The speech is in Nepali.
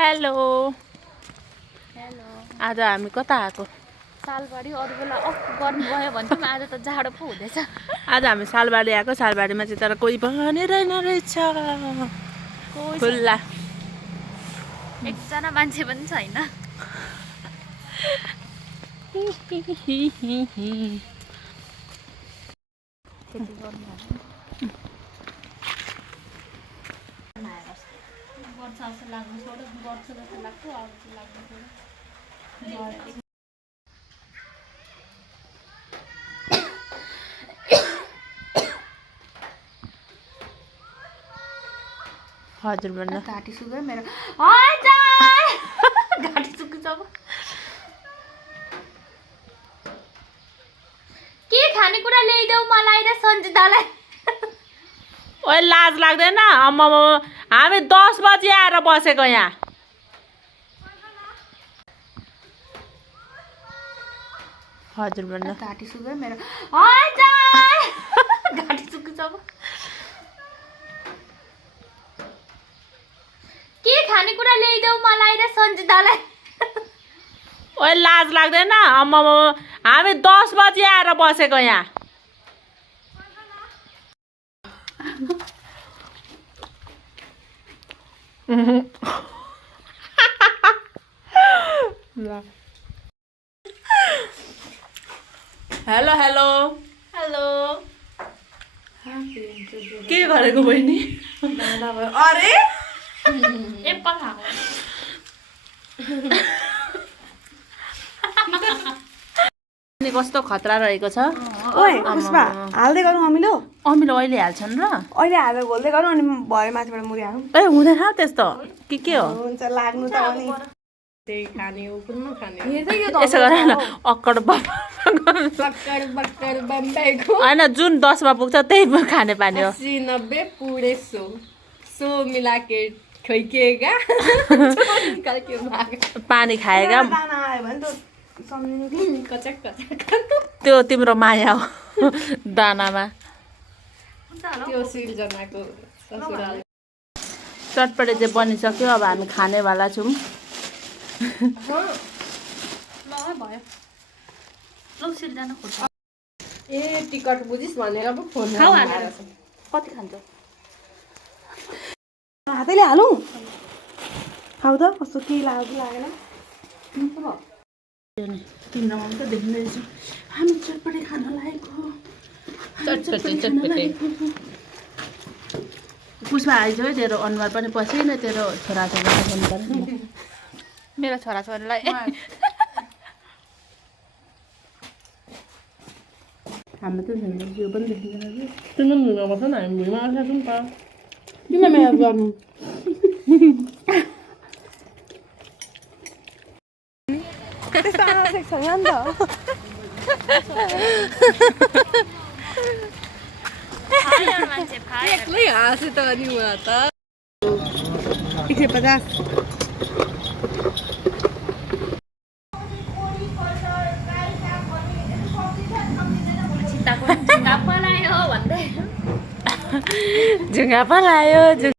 हेलो हेलो आज हामी कता आएको सालबारी अरू बेला गर्नु गयो भने पनि आज त जाडो पो हुँदैछ आज हामी सालबारी आएको सालबारीमा चाहिँ तर कोही पनि रहेछ खुल्ला एकजना मान्छे पनि छैन त्यति गर्नु वर्ष जस्तो लाग्नु छोड्यो वर्ष जस्तो लाग्थ्यो अब चाहिँ लाग्नु छोड्यो हजुर भन्नु घाँटी सुक्यो मेरो घाँटी सुक्छ अब के खानेकुरा ल्याइदेऊ मलाई र सन्जितालाई ओए लाज लाग्दैन अम्मा हामी 10 बजी आएर बसेको यहाँ हजुर भन्नु घाँटी सुक्यो मेरो घाँटी सुक्छ अब के खानेकुरा ल्याइदेऊ मलाई र सन्जितालाई ओए लाज लाग्दैन अम्मा हामी 10 बजी आएर बसेको यहाँ हेलो हेलो हेलो के गरेको बहिनी अरे एप्पल खाएको कस्तो खतरा रहेको छ ओए पुष्पा हाल्दै गरौँ अमिलो अमिलो अहिले हाल्छन् र अहिले हालेर घोल्दै गरौँ अनि भयो माथिबाट मुरी हालौँ ए हुँदैन त्यस्तो के हो हुन्छ लाग्नु त अनि यसो गर न अक्कड होइन जुन 10 मा पुग्छ त्यही खाने पानी हो 90 पूरे 100 मिलाके ठोकेगा निकाल के भाग पानी खाएगा दाना आयो भने त सम्झिनु कि कचक कचक त्यो तिम्रो माया हो दानामा त्यो सिर्जनाको ससुराल चटपटे चाहिँ बनिसक्यो अब हामी खानेवाला छौँ भयो लौ सिर्जना खोज्छ ए टिकट बुझिस् भनेर पो फोन खाऊ हालेर कति खान्छौ हातैले हालौँ खाऊ त कस्तो केही लाग्यो लागेन तिम्रो मन त देख्दैछ हामी चटपटे खान लागेको चटपटे पुष्पा आइज है तेरो अनुहार पनि पसेन तेरो छोराछोरीलाई फोन गर मेरो छोराछोरीलाई हाम्रो त यो पनि देखिँदैन कि तिम्रो भुइँमा बस्छ न हामी भुइँमा आएको छौँ त किन मेहनत गर्नु त्यस्तो आवश्यक छैन नि त मान्छे फायर एक्लै हाँसे त अनि उहाँ त 150 झिङ्गा पलायो भन्दै झुङ्गा पलायो